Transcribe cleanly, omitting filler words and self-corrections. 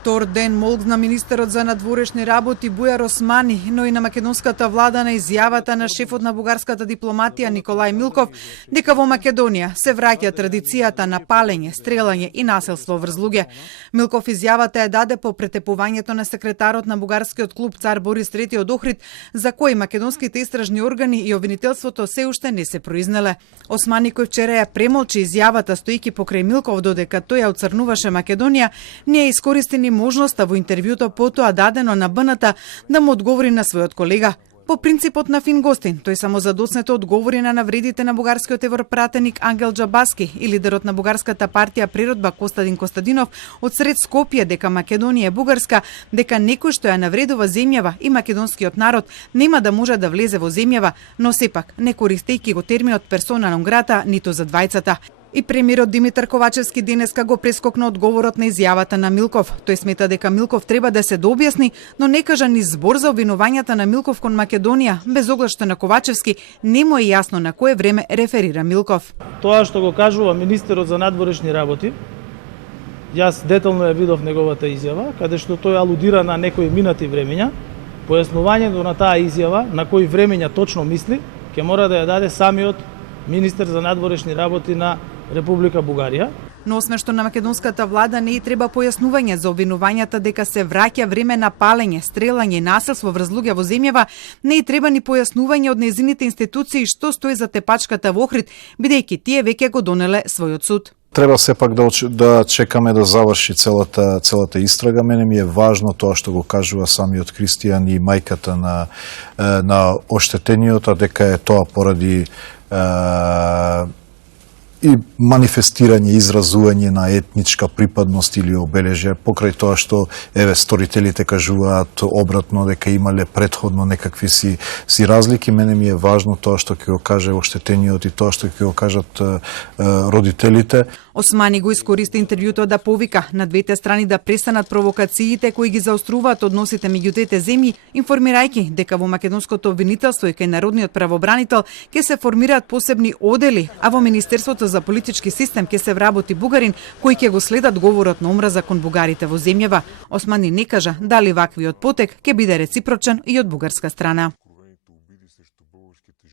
втор ден молк на министерот за надворешни работи Бујар Османи, но и на македонската влада на изјавата на шефот на бугарската дипломатија Николај Милков дека во Македонија се враќа традицијата на палење, стрелање и насилство врз луѓе. Милков изјавата ја даде по претепувањето на секретарот на бугарскиот клуб Цар Борис III од Охрид, за кој македонските истражни органи и обвинителството се уште не се произнеле. Османи, кој вчера ја премолчи изјавата стојки покрај Милков додека тој ја оцрнуваше Македонија, не ја искористи ни можноста во интервјуто потоа дадено на БНТ да му одговори на својот колега. По принципот на фин гостин, тој само задоснето одговори на навредите на бугарскиот европратеник Ангел Џабаски и лидерот на бугарската партија Природба Костадин Костадинов од сред Скопје дека Македонија е бугарска, дека некој што ја навредува земјава и македонскиот народ нема да може да влезе во земјава, но сепак не користејќи го терминот персона нон грата ниту за двајцата. И премиерот Димитар Ковачевски денеска го прескокна одговорот на изјавата на Милков. Тој смета дека Милков треба да се дообјасни, но не кажа ни збор за обвинувањата на Милков кон Македонија, без оглед што на Ковачевски не му е јасно на кое време реферира Милков. Тоа што го кажува министерот за надворешни работи, јас детално ја видов неговата изјава, каде што тој алудира на некои минати времења. Појаснувањето на таа изјава, на кои времења точно мисли, ќе мора да ја даде самиот министер за надворешни работи на Република Бугарија. Но освен што на македонската влада не и треба појаснување за обвинувањата дека се враќа време на палење, стрелање и насилство врз луѓе во земјава, не и треба ни појаснување од нејзините институции што стои за тепачката во Охрид, бидејќи тие веќе го донеле својот суд. Треба сепак да чекаме да заврши целата истрага. Мене ми е важно тоа што го кажува самиот Кристијан и мајката на оштетениот, а дека е тоа поради и манифестирање, изразување на етничка припадност или обележје, покрај тоа што сторителите кажуваат обратно дека имале претходно некакви си разлики. Мене ми е важно тоа што ќе го каже оштетениот и тоа што ќе го кажат родителите. Османи го искористи интервјуто да повика на двете страни да престанат провокациите кои ги заоструваат односите меѓу двете земји, информирајќи дека во македонското обвинителство и кај народниот правобранител ќе се формираат посебни одели, а во Министерството за политички систем ќе се вработи бугарин кој ќе го следат говорот на омраза кон бугарите во земјава. Османи не кажа дали ваквиот потек ќе биде реципрочен и од бугарска страна.